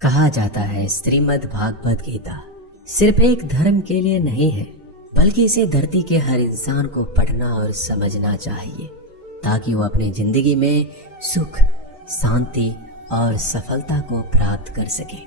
कहा जाता है श्रीमद् भागवत गीता सिर्फ एक धर्म के लिए नहीं है, बल्कि इसे धरती के हर इंसान को पढ़ना और समझना चाहिए ताकि वो अपनी जिंदगी में सुख, शांति और सफलता को प्राप्त कर सके।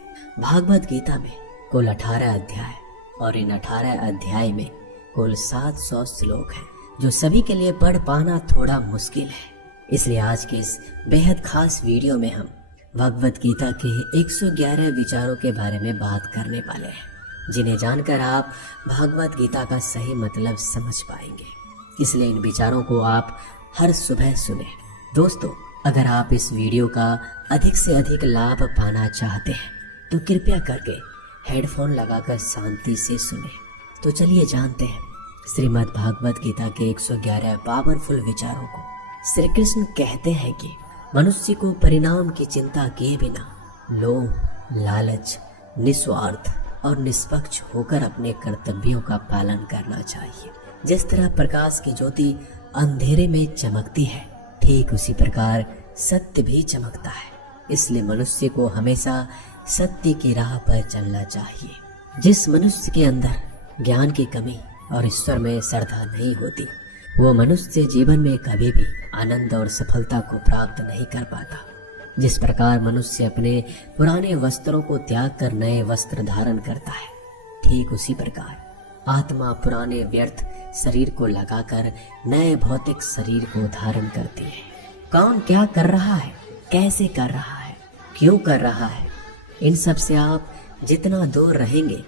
भागवत गीता में कुल 18 अध्याय और इन 18 अध्याय में कुल 700 श्लोक हैं, जो सभी के लिए पढ़ पाना थोड़ा मुश्किल है। इसलिए आज के इस बेहद खास वीडियो में हम भगवत गीता के 111 विचारों के बारे में बात करने वाले हैं, जिन्हें जानकर आप भगवत गीता का सही मतलब समझ पाएंगे। इसलिए इन विचारों को आप हर सुबह सुने। दोस्तों, अगर आप इस वीडियो का अधिक से अधिक लाभ पाना चाहते हैं तो कृपया करके हेडफोन लगाकर शांति से सुने। तो चलिए जानते हैं श्रीमद् भागवत गीता के 111 पावरफुल विचारों को। श्री कृष्ण कहते हैं कि मनुष्य को परिणाम की चिंता किए बिना लोभ, लालच, निस्वार्थ और निष्पक्ष होकर अपने कर्तव्यों का पालन करना चाहिए। जिस तरह प्रकाश की ज्योति अंधेरे में चमकती है, ठीक उसी प्रकार सत्य भी चमकता है। इसलिए मनुष्य को हमेशा सत्य की राह पर चलना चाहिए। जिस मनुष्य के अंदर ज्ञान की कमी और ईश्वर में श्रद्धा नहीं होती, वो मनुष्य जीवन में कभी भी आनंद और सफलता को प्राप्त नहीं कर पाता। जिस प्रकार मनुष्य अपने पुराने वस्त्रों को त्याग कर नए वस्त्र धारण करता है, ठीक उसी प्रकार आत्मा पुराने व्यर्थ शरीर को लगाकर नए भौतिक शरीर को धारण करती है। कौन क्या कर रहा है, कैसे कर रहा है, क्यों कर रहा है, इन सब से आप जितना दूर रहेंगे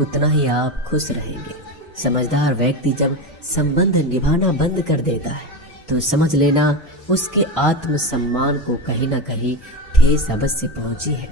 उतना ही आप खुश रहेंगे। समझदार व्यक्ति जब संबंध निभाना बंद कर देता है तो समझ लेना उसके आत्म सम्मान को कहीं ना कहीं ठेस अवश्य पहुंची है।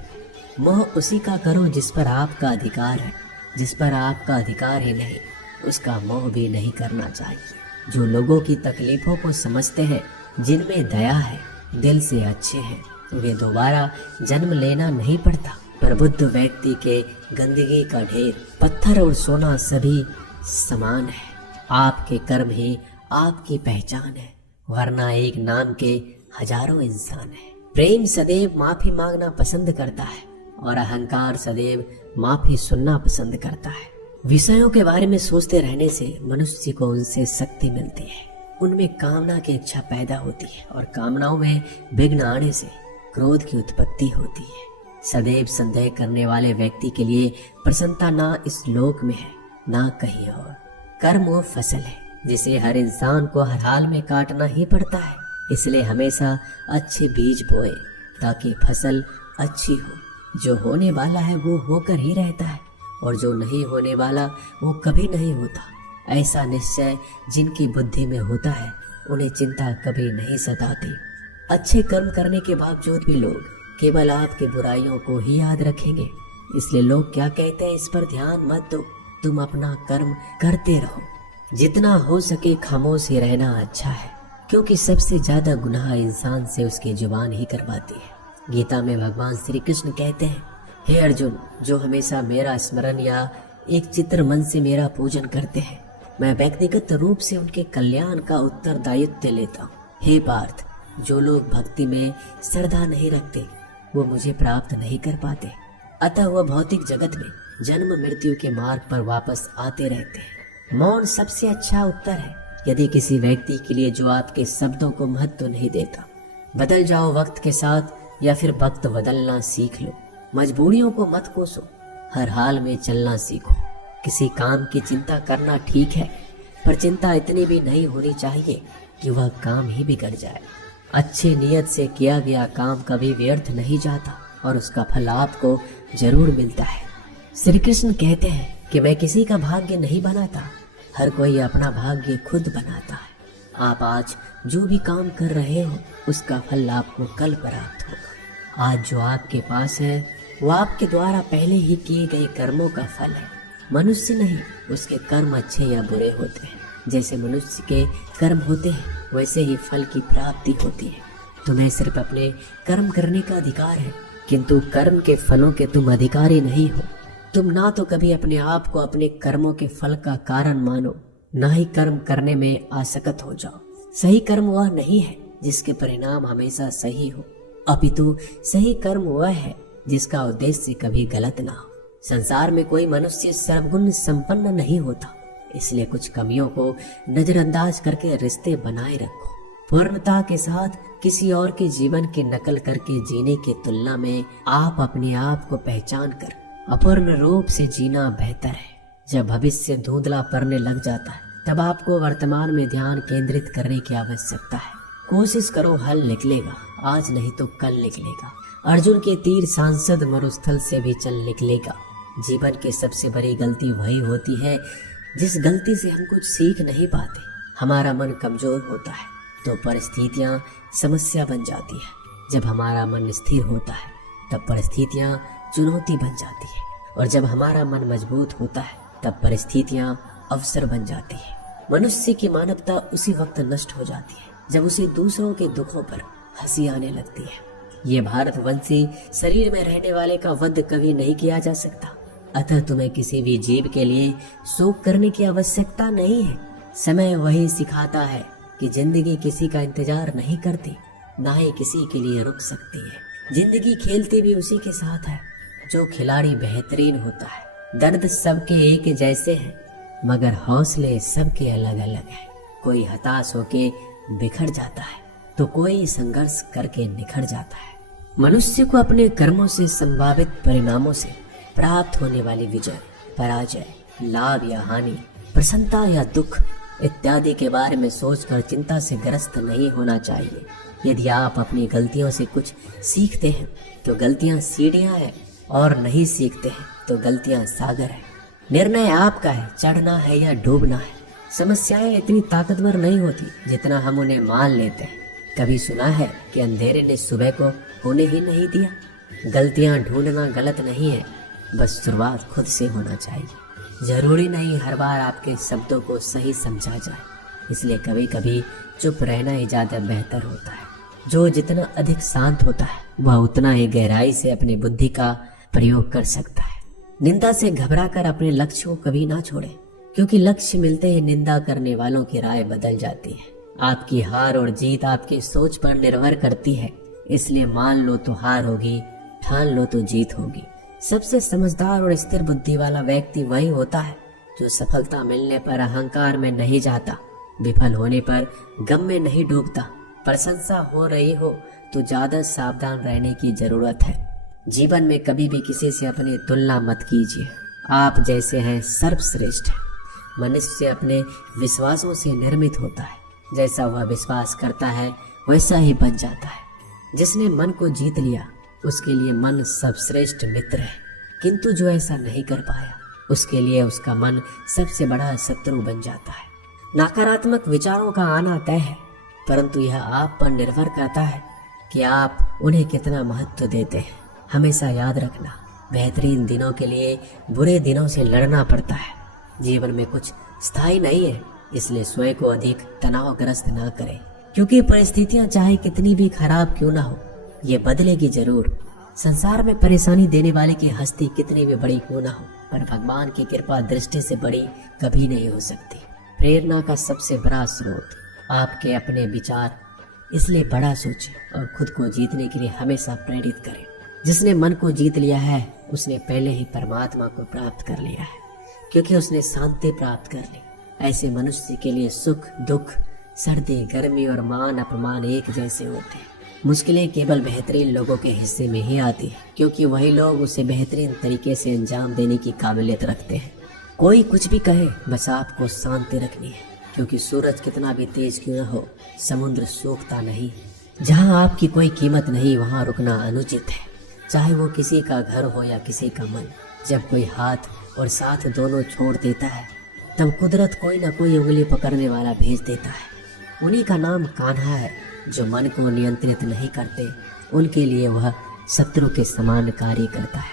मोह उसी का करो जिस पर आपका अधिकार है। जिस पर आपका अधिकार ही नहीं, उसका मोह भी नहीं करना चाहिए। जो लोगों की तकलीफों को समझते हैं, जिनमें दया है, दिल से अच्छे हैं, वे दोबारा जन्म लेना नहीं पड़ता। प्रबुद्ध व्यक्ति के गंदगी का ढेर, पत्थर और सोना सभी समान है। आपके कर्म ही आपकी पहचान है, वरना एक नाम के हजारों इंसान है। प्रेम सदैव माफी मांगना पसंद करता है और अहंकार सदैव माफी सुनना पसंद करता है। विषयों के बारे में सोचते रहने से मनुष्य को उनसे शक्ति मिलती है। उनमें कामना की इच्छा पैदा होती है और कामनाओं में विघ्न आने से क्रोध की उत्पत्ति होती है। सदैव संदेह करने वाले व्यक्ति के लिए प्रसन्नता ना इस लोक में है, ना कहीं और। कर्म वो फसल है जिसे हर इंसान को हर हाल में काटना ही पड़ता है। इसलिए हमेशा अच्छे बीज बोए ताकि फसल अच्छी हो। जो होने वाला है वो होकर ही रहता है और जो नहीं होने वाला वो कभी नहीं होता। ऐसा निश्चय जिनकी बुद्धि में होता है, उन्हें चिंता कभी नहीं सताती। अच्छे कर्म करने के बावजूद भी लोग केवल आपके बुराइयों को ही याद रखेंगे। इसलिए लोग क्या कहते हैं इस पर ध्यान मत दो, तुम अपना कर्म करते रहो। जितना हो सके खामोश ही रहना अच्छा है, क्योंकि सबसे ज्यादा गुनाह इंसान से उसकी जुबान ही करवाती है। गीता में भगवान श्री कृष्ण कहते हैं, हे अर्जुन, जो हमेशा मेरा स्मरण या एक चित्र मन से मेरा पूजन करते हैं, मैं व्यक्तिगत रूप से उनके कल्याण का उत्तरदायित्व लेता हूँ। हे पार्थ, जो लोग भक्ति में श्रद्धा नहीं रखते वो मुझे प्राप्त नहीं कर पाते। अतः वह भौतिक जगत में जन्म मृत्यु के मार्ग पर वापस आते रहते हैं। मौन सबसे अच्छा उत्तर है। यदि किसी व्यक्ति के लिए जो आपके शब्दों को महत्व नहीं देता, बदल जाओ वक्त के साथ या फिर वक्त बदलना सीख लो। मजबूरियों को मत कोसो, हर हाल में चलना सीखो। किसी काम की चिंता करना ठीक है, पर चिंता इतनी भी नहीं होनी चाहिए कि वह काम ही बिगड़ जाए। अच्छी नीयत से किया गया काम कभी व्यर्थ नहीं जाता और उसका फल आपको जरूर मिलता है। श्री कृष्ण कहते हैं कि मैं किसी का भाग्य नहीं बनाता, हर कोई अपना भाग्य खुद बनाता है। आप आज जो भी काम कर रहे हो उसका फल आपको कल प्राप्त होगा। आज जो आपके पास है वो आपके द्वारा पहले ही किए गए कर्मों का फल है। मनुष्य नहीं, उसके कर्म अच्छे या बुरे होते हैं। जैसे मनुष्य के कर्म होते हैं वैसे ही फल की प्राप्ति होती है। तुम्हें सिर्फ अपने कर्म करने का अधिकार है, किंतु कर्म के फलों के तुम अधिकारी नहीं हो। तुम ना तो कभी अपने आप को अपने कर्मों के फल का कारण मानो, ना ही कर्म करने में आसक्त हो जाओ। सही कर्म वह नहीं है जिसके परिणाम हमेशा सही हो, अपितु सही कर्म वह है जिसका उद्देश्य कभी गलत ना हो। संसार में कोई मनुष्य सर्वगुण संपन्न नहीं होता, इसलिए कुछ कमियों को नजरअंदाज करके रिश्ते बनाए रखो। पूर्णता के साथ किसी और के जीवन की नकल करके जीने की तुलना में आप अपने आप को पहचान कर अपूर्ण रूप से जीना बेहतर है। जब भविष्य धुंधला पड़ने लग जाता है तब आपको वर्तमान में ध्यान केंद्रित करने की आवश्यकता है। कोशिश करो, हल निकलेगा, आज नहीं तो कल निकलेगा। अर्जुन के तीर सांसद मरुस्थल से भी चल निकलेगा। जीवन की सबसे बड़ी गलती वही होती है जिस गलती से हम कुछ सीख नहीं पाते। हमारा मन कमजोर होता है तो परिस्थितियां समस्या बन जाती है। जब हमारा मन स्थिर होता है तब परिस्थितियां चुनौती बन जाती है, और जब हमारा मन मजबूत होता है तब परिस्थितियां अवसर बन जाती है। मनुष्य की मानवता उसी वक्त नष्ट हो जाती है जब उसे दूसरों के दुखों पर हंसी आने लगती है। ये भारतवंशी शरीर में रहने वाले का वध कभी नहीं किया जा सकता, अतः तुम्हें किसी भी जीव के लिए शोक करने की आवश्यकता नहीं है। समय वही सिखाता है कि जिंदगी किसी का इंतजार नहीं करती, ना ही किसी के लिए रुक सकती है। जिंदगी खेलती भी उसी के साथ है जो खिलाड़ी बेहतरीन होता है। दर्द सबके एक जैसे हैं, मगर हौसले सबके अलग अलग हैं। कोई हताश होके बिखर जाता है तो कोई संघर्ष करके निखर जाता है। मनुष्य को अपने कर्मों से संभावित परिणामों से प्राप्त होने वाली विजय, पराजय, लाभ या हानि, प्रसन्नता या दुख इत्यादि के बारे में सोचकर चिंता से ग्रस्त नहीं होना चाहिए। यदि आप अपनी गलतियों से कुछ सीखते हैं तो गलतियां सीढ़ियां हैं, और नहीं सीखते हैं तो गलतियां सागर है। निर्णय आपका है, चढ़ना है या डूबना है। समस्याएं इतनी ताकतवर नहीं होती जितना हम उन्हें मान लेते हैं। कभी सुना है कि अंधेरे ने सुबह को होने ही नहीं दिया। गलतियां ढूंढना गलत नहीं है, बस शुरुआत खुद से होना चाहिए। जरूरी नहीं हर बार आपके शब्दों को सही समझा जाए, इसलिए कभी कभी चुप रहना ही ज्यादा बेहतर होता है। जो जितना अधिक शांत होता है वह उतना ही गहराई से अपनी बुद्धि का प्रयोग कर सकता है। निंदा से घबराकर अपने लक्ष्य को कभी ना छोड़े, क्योंकि लक्ष्य मिलते ही निंदा करने वालों की राय बदल जाती है। आपकी हार और जीत आपकी सोच पर निर्भर करती है, इसलिए मान लो तो हार होगी, ठान लो तो जीत होगी। सबसे समझदार और स्थिर बुद्धि वाला व्यक्ति वही होता है जो सफलता मिलने पर अहंकार में नहीं जाता, विफल होने पर गम में नहीं डूबता। प्रशंसा हो रही हो तो ज्यादा सावधान रहने की जरूरत है। जीवन में कभी भी किसी से अपनी तुलना मत कीजिए। आप जैसे हैं सर्वश्रेष्ठ है। मनुष्य अपने विश्वासों से निर्मित होता है, जैसा वह विश्वास करता है वैसा ही बन जाता है। जिसने मन को जीत लिया उसके लिए मन सर्वश्रेष्ठ मित्र है, किंतु जो ऐसा नहीं कर पाया उसके लिए उसका मन सबसे बड़ा शत्रु बन जाता है। नकारात्मक विचारों का आना तय है, परंतु यह आप पर निर्भर करता है कि आप उन्हें कितना महत्व देते हैं। हमेशा याद रखना, बेहतरीन दिनों के लिए बुरे दिनों से लड़ना पड़ता है। जीवन में कुछ स्थायी नहीं है, इसलिए स्वयं को अधिक तनावग्रस्त ना करें, क्योंकि परिस्थितियां चाहे कितनी भी खराब क्यों ना हो, ये बदलेगी जरूर। संसार में परेशानी देने वाले की हस्ती कितनी भी बड़ी क्यों ना हो, पर भगवान की कृपा दृष्टि से बड़ी कभी नहीं हो सकती। प्रेरणा का सबसे बड़ा स्रोत आपके अपने विचार, इसलिए बड़ा सोचें और खुद को जीतने के लिए हमेशा प्रेरित करें। जिसने मन को जीत लिया है उसने पहले ही परमात्मा को प्राप्त कर लिया है, क्योंकि उसने शांति प्राप्त कर ली। ऐसे मनुष्य के लिए सुख दुख, सर्दी गर्मी और मान अपमान एक जैसे होते हैं। मुश्किलें केवल बेहतरीन लोगों के हिस्से में ही आती है, क्योंकि वही लोग उसे बेहतरीन तरीके से अंजाम देने की काबिलियत रखते हैं। कोई कुछ भी कहे, बस आपको शांति रखनी है, क्योंकि सूरज कितना भी तेज क्यों न हो, समुद्र सूखता नहीं। जहाँ आपकी कोई कीमत नहीं वहाँ रुकना अनुचित है, चाहे वो किसी का घर हो या किसी का मन। जब कोई हाथ और साथ दोनों छोड़ देता है तब कुदरत कोई ना कोई उंगली पकड़ने वाला भेज देता है। उन्हीं का नाम कान्हा है। जो मन को नियंत्रित नहीं करते उनके लिए वह शत्रु के समान कार्य करता है।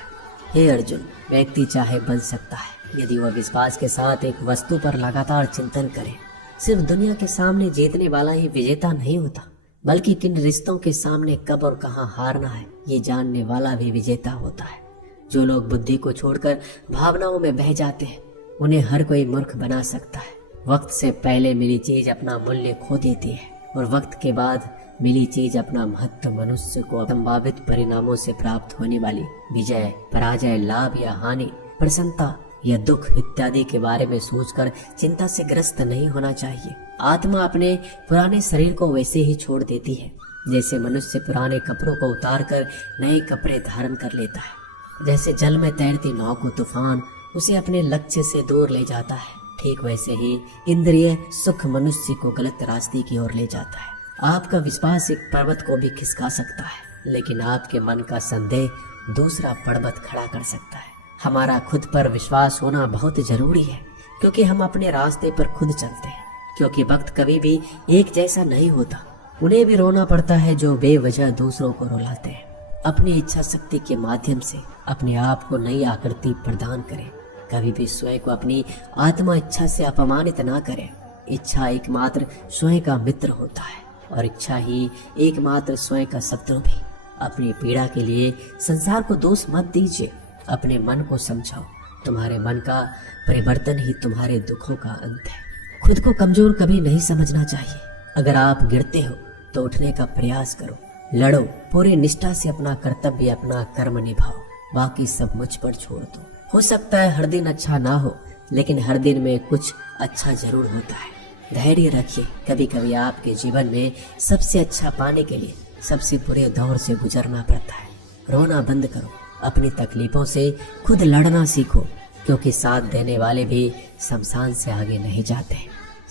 हे अर्जुन, व्यक्ति चाहे बन सकता है यदि वह विश्वास के साथ एक वस्तु पर लगातार चिंतन करे। सिर्फ दुनिया के सामने जीतने वाला ही विजेता नहीं होता, बल्कि किन रिश्तों के सामने कब और कहाँ हारना है ये जानने वाला भी विजेता होता है। जो लोग बुद्धि को छोड़कर भावनाओं में बह जाते हैं उन्हें हर कोई मूर्ख बना सकता है। वक्त से पहले मिली चीज अपना मूल्य खो देती है और वक्त के बाद मिली चीज अपना महत्व मनुष्य को संभावित परिणामों से प्राप्त होने वाली विजय, पराजय, लाभ या हानि, प्रसन्नता या दुख इत्यादि के बारे में सोचकर चिंता से ग्रस्त नहीं होना चाहिए। आत्मा अपने पुराने शरीर को वैसे ही छोड़ देती है जैसे मनुष्य पुराने कपड़ों को उतारकर नए कपड़े धारण कर लेता है। जैसे जल में तैरती नाव को तूफान उसे अपने लक्ष्य से दूर ले जाता है, ठीक वैसे ही इंद्रिय सुख मनुष्य को गलत रास्ते की ओर ले जाता है। आपका विश्वास एक पर्वत को भी खिसका सकता है, लेकिन आपके मन का संदेह दूसरा पर्वत खड़ा कर सकता है। हमारा खुद पर विश्वास होना बहुत जरूरी है, क्योंकि हम अपने रास्ते पर खुद चलते हैं। क्योंकि वक्त कभी भी एक जैसा नहीं होता, उन्हें भी रोना पड़ता है जो बेवजह दूसरों को रुलाते हैं। अपनी इच्छा शक्ति के माध्यम से अपने आप को नई आकृति प्रदान करें। कभी भी स्वयं को अपनी आत्मा इच्छा से अपमानित ना करें। इच्छा एकमात्र स्वयं का मित्र होता है और इच्छा ही एकमात्र स्वयं का शत्रु भी। अपनी पीड़ा के लिए संसार को दोष मत दीजिए, अपने मन को समझाओ। तुम्हारे मन का परिवर्तन ही तुम्हारे दुखों का अंत है। खुद को कमजोर कभी नहीं समझना चाहिए। अगर आप गिरते हो तो उठने का प्रयास करो, लड़ो, पूरी निष्ठा से अपना कर्तव्य, अपना कर्म निभाओ, बाकी सब मुझ पर छोड़ दो। हो सकता है हर दिन अच्छा ना हो, लेकिन हर दिन में कुछ अच्छा जरूर होता है। धैर्य रखिए। कभी कभी आपके जीवन में सबसे अच्छा पाने के लिए सबसे बुरे दौर से गुजरना पड़ता है। रोना बंद करो, अपनी तकलीफों से खुद लड़ना सीखो, क्योंकि साथ देने वाले भी शमशान से आगे नहीं जाते।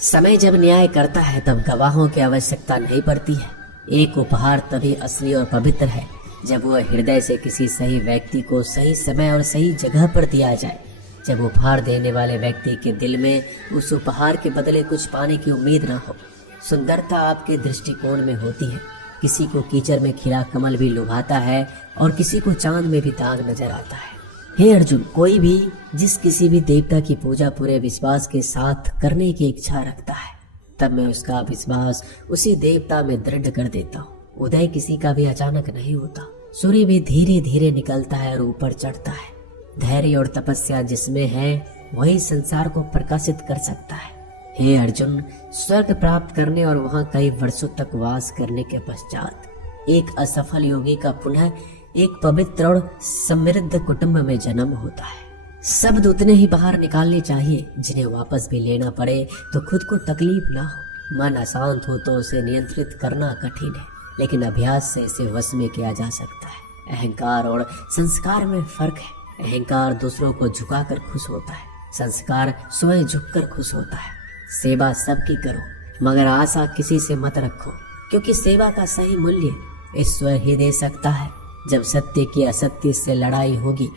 समय जब न्याय करता है तब गवाहों की आवश्यकता नहीं पड़ती है। एक उपहार तभी असली और पवित्र है जब वह हृदय से किसी सही व्यक्ति को सही समय और सही जगह पर दिया जाए। जब उपहार देने वाले व्यक्ति के दिल में उस उपहार के बदले कुछ पाने की उम्मीद ना हो। सुंदरता आपके दृष्टिकोण में होती है। किसी को कीचड़ में खिला कमल भी लुभाता है और किसी को चांद में भी दाग नजर आता है। हे अर्जुन, कोई भी जिस किसी भी देवता की पूजा पूरे विश्वास के साथ करने की इच्छा रखता है, तब मैं उसका विश्वास उसी देवता में दृढ़ कर देता हूँ। उदय किसी का भी अचानक नहीं होता। सूर्य भी धीरे धीरे निकलता है और ऊपर चढ़ता है। धैर्य और तपस्या जिसमें है वही संसार को प्रकाशित कर सकता है। हे अर्जुन, स्वर्ग प्राप्त करने और वहाँ कई वर्षों तक वास करने के पश्चात एक असफल योगी का पुनः एक पवित्र और समृद्ध कुटुंब में जन्म होता है। शब्द उतने ही बाहर निकालने चाहिए जिन्हें वापस भी लेना पड़े तो खुद को तकलीफ ना हो। मन अशांत हो तो उसे नियंत्रित करना कठिन है, लेकिन अभ्यास से इसे वश में किया जा सकता है। अहंकार और संस्कार में फर्क है। अहंकार दूसरों को झुकाकर खुश होता है, संस्कार स्वयं झुककर खुश होता है। सेवा सबकी करो, मगर आशा किसी से मत रखो, क्योंकि सेवा का सही मूल्य ईश्वर ही दे सकता है। जब सत्य की असत्य से लड़ाई होगी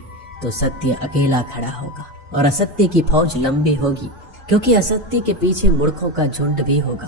तो सत्य अकेला खड़ा होगा और असत्य की फौज लंबी होगी, क्योंकि असत्य के पीछे मूर्खों का झुंड भी होगा।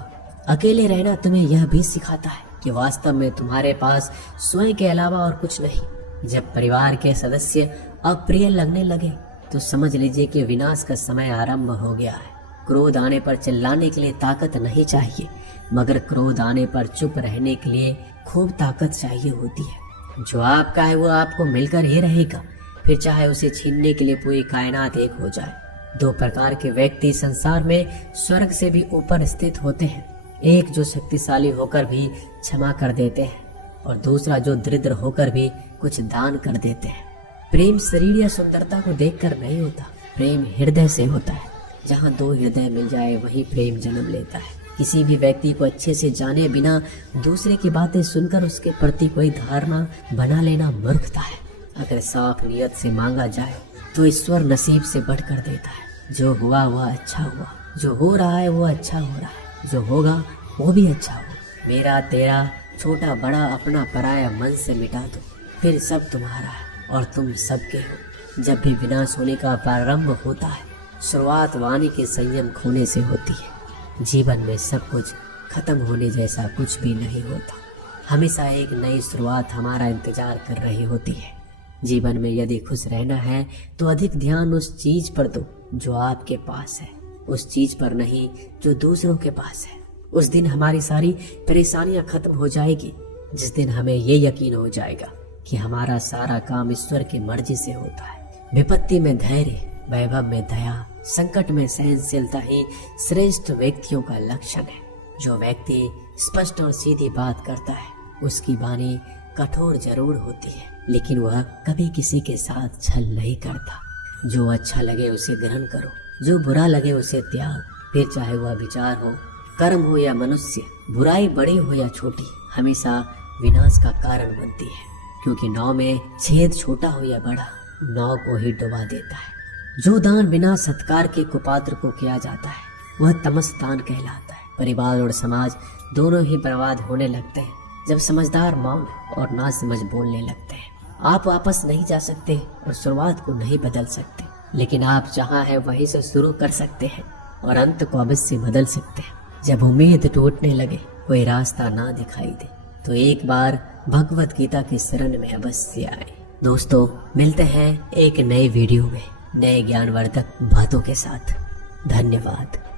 अकेले रहना तुम्हें यह भी सिखाता है कि वास्तव में तुम्हारे पास स्वयं के अलावा और कुछ नहीं। जब परिवार के सदस्य अप्रिय लगने लगे तो समझ लीजिए कि विनाश का समय आरंभ हो गया है। क्रोध आने पर चिल्लाने के लिए ताकत नहीं चाहिए, मगर क्रोध आने पर चुप रहने के लिए खूब ताकत चाहिए होती है। जो आपका है वो आपको मिलकर ही रहेगा, फिर चाहे उसे छीनने के लिए पूरी कायनात एक हो जाए। दो प्रकार के व्यक्ति संसार में स्वर्ग से भी ऊपर स्थित होते हैं। एक जो शक्तिशाली होकर भी क्षमा कर देते हैं और दूसरा जो दरिद्र होकर भी कुछ दान कर देते हैं। प्रेम शरीर या सुंदरता को देखकर नहीं होता, प्रेम हृदय से होता है। जहाँ दो हृदय मिल जाए वही प्रेम जन्म लेता है। किसी भी व्यक्ति को अच्छे से जाने बिना दूसरे की बातें सुनकर उसके प्रति कोई धारणा बना लेना मूर्खता है। अगर साफ नियत से मांगा जाए तो ईश्वर नसीब से बढ़कर देता है। जो हुआ वह अच्छा हुआ, जो हो रहा है वो अच्छा हो रहा है, जो होगा वो भी अच्छा होगा। मेरा तेरा छोटा बड़ा अपना पराया मन से मिटा दो, फिर सब तुम्हारा है और तुम सबके हो। जब भी विनाश होने का प्रारंभ होता है, शुरुआत वाणी के संयम खोने से होती है। जीवन में सब कुछ खत्म होने जैसा कुछ भी नहीं होता। हमेशा एक नई शुरुआत हमारा इंतजार कर रही होती है। जीवन में यदि खुश रहना है तो अधिक ध्यान उस चीज पर दो जो आपके पास है, उस चीज पर नहीं जो दूसरों के पास है। उस दिन हमारी सारी परेशानियां खत्म हो जाएगी, जिस दिन हमें ये यकीन हो जाएगा कि हमारा सारा काम ईश्वर की मर्जी से होता है। विपत्ति में धैर्य, वैभव में दया, संकट में सहनशीलता ही श्रेष्ठ व्यक्तियों का लक्षण है। जो व्यक्ति स्पष्ट और सीधी बात करता है। उसकी वाणी कठोर जरूर होती है, लेकिन वह कभी किसी के साथ छल नहीं करता। जो अच्छा लगे उसे ग्रहण करो, जो बुरा लगे उसे त्याग। फिर चाहे वह विचार हो, कर्म हो या मनुष्य, बुराई बड़ी हो या छोटी, हमेशा विनाश का कारण बनती है। क्योंकि नाव में छेद छोटा हो या बड़ा, नाव को ही डुबा देता है। जो दान बिना सत्कार के कुपात्र को किया जाता है, वह तमस दान कहलाता है। परिवार और समाज दोनों ही बर्बाद होने लगते हैं जब समझदार मौन और ना समझ बोलने लगते हैं। आप वापस नहीं जा सकते और शुरुआत को नहीं बदल सकते, लेकिन आप जहाँ है वहीं से शुरू कर सकते हैं और अंत को अवश्य बदल सकते हैं। जब उम्मीद टूटने लगे, कोई रास्ता ना दिखाई दे, तो एक बार भगवत गीता की शरण में अवश्य आए। दोस्तों, मिलते हैं एक नए वीडियो में नए ज्ञानवर्धक बातों के साथ। धन्यवाद।